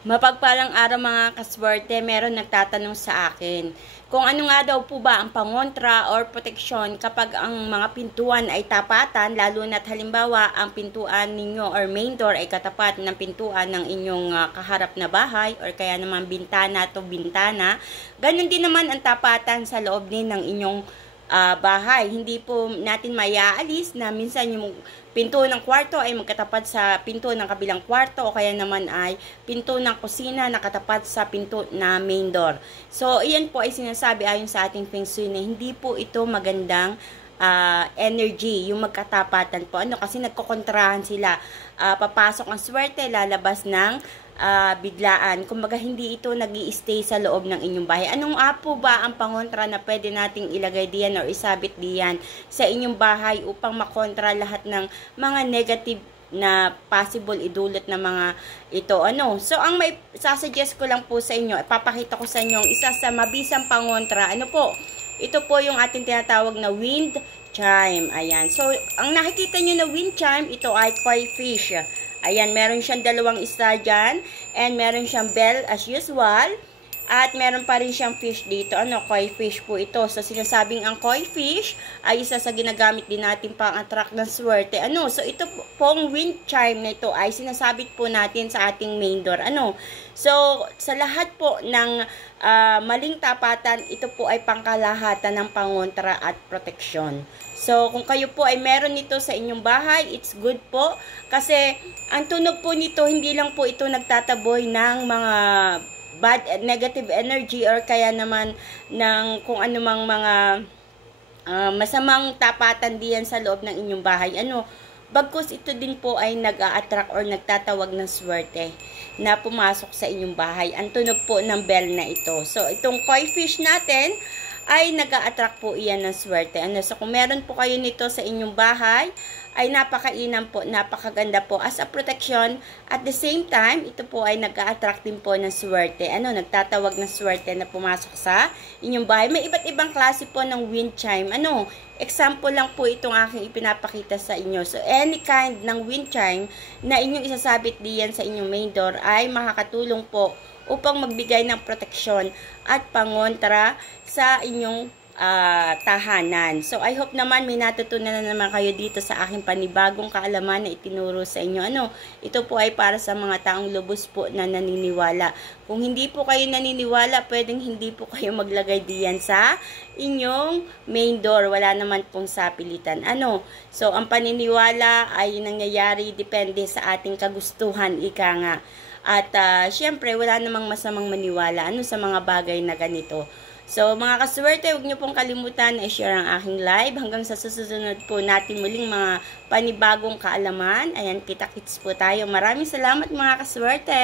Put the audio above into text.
Mapagpalang araw mga kaswerte, meron nagtatanong sa akin kung ano nga daw po ba ang pangontra or proteksyon kapag ang mga pintuan ay tapatan, lalo na't halimbawa ang pintuan ninyo or main door ay katapat ng pintuan ng inyong kaharap na bahay or kaya naman bintana to bintana. Ganun din naman ang tapatan sa loob din ng inyong bahay. Hindi po natin mayaalis na minsan yung pinto ng kwarto ay magkatapat sa pinto ng kabilang kwarto o kaya naman ay pinto ng kusina nakatapat sa pinto na main door. So, iyan po ay sinasabi ayon sa ating Feng Shui na hindi po ito magandang energy, yung magkatapatan po. Ano, kasi nagkokontrahan sila. Papasok ang swerte, lalabas ng biglaan. Kumbaga, hindi ito nag-i-stay sa loob ng inyong bahay. Anong po ba ang pangontra na pwede nating ilagay diyan or isabit diyan sa inyong bahay upang makontra lahat ng mga negative na possible idulot na mga ito. So, ang may sasuggest ko lang po sa inyo, ipapakita ko sa inyo isa sa mabisang pangontra. Ano po? Ito po yung ating tinatawag na wind chime. Ayan. So, ang nakikita nyo na wind chime, ito ay koi fish. Ayan, meron siyang dalawang isda dyan. And meron siyang bell as usual. At meron pa rin siyang fish dito. Koi fish po ito. So, sinasabing ang koi fish ay isa sa ginagamit din natin pang attract ng swerte. So, ito pong wind chime na ito ay sinasabit po natin sa ating main door. So, sa lahat po ng maling tapatan, ito po ay pangkalahatan ng pangontra at proteksyon. So, kung kayo po ay meron nito sa inyong bahay, it's good po. Kasi, ang tunog po nito, hindi lang po ito nagtataboy ng mga bad negative energy or kaya naman ng kung anumang mga masamang tapatan diyan sa loob ng inyong bahay. Bagkus ito din po ay nag-a-attract or nagtatawag ng swerte na pumasok sa inyong bahay. Ang tunog po ng bell na ito. So, itong koi fish natin ay nag-a-attract po iyan ng swerte. So, kung meron po kayo nito sa inyong bahay, ay napakainam po, napakaganda po as a protection. At the same time, ito po ay nag-a-attract din po ng swerte. Nagtatawag ng swerte na pumasok sa inyong bahay. May iba't ibang klase po ng wind chime. Example lang po itong aking ipinapakita sa inyo. So, any kind ng wind chime na inyong isasabit diyan sa inyong main door ay makakatulong po upang magbigay ng proteksyon at pangontra sa inyong tahanan. So, I hope naman may natutunan na naman kayo dito sa aking panibagong kaalaman na itinuro sa inyo. Ito po ay para sa mga taong lubos po na naniniwala. Kung hindi po kayo naniniwala, pwedeng hindi po kayo maglagay diyan sa inyong main door. Wala naman pong sapilitan. So, ang paniniwala ay nangyayari depende sa ating kagustuhan, ika nga. At, syempre, wala namang masamang maniwala sa mga bagay na ganito. So, mga kaswerte, huwag niyo pong kalimutan na i-share ang aking live. Hanggang sa susunod po natin muling mga panibagong kaalaman. Ayan, kita-kits po tayo. Maraming salamat mga kaswerte!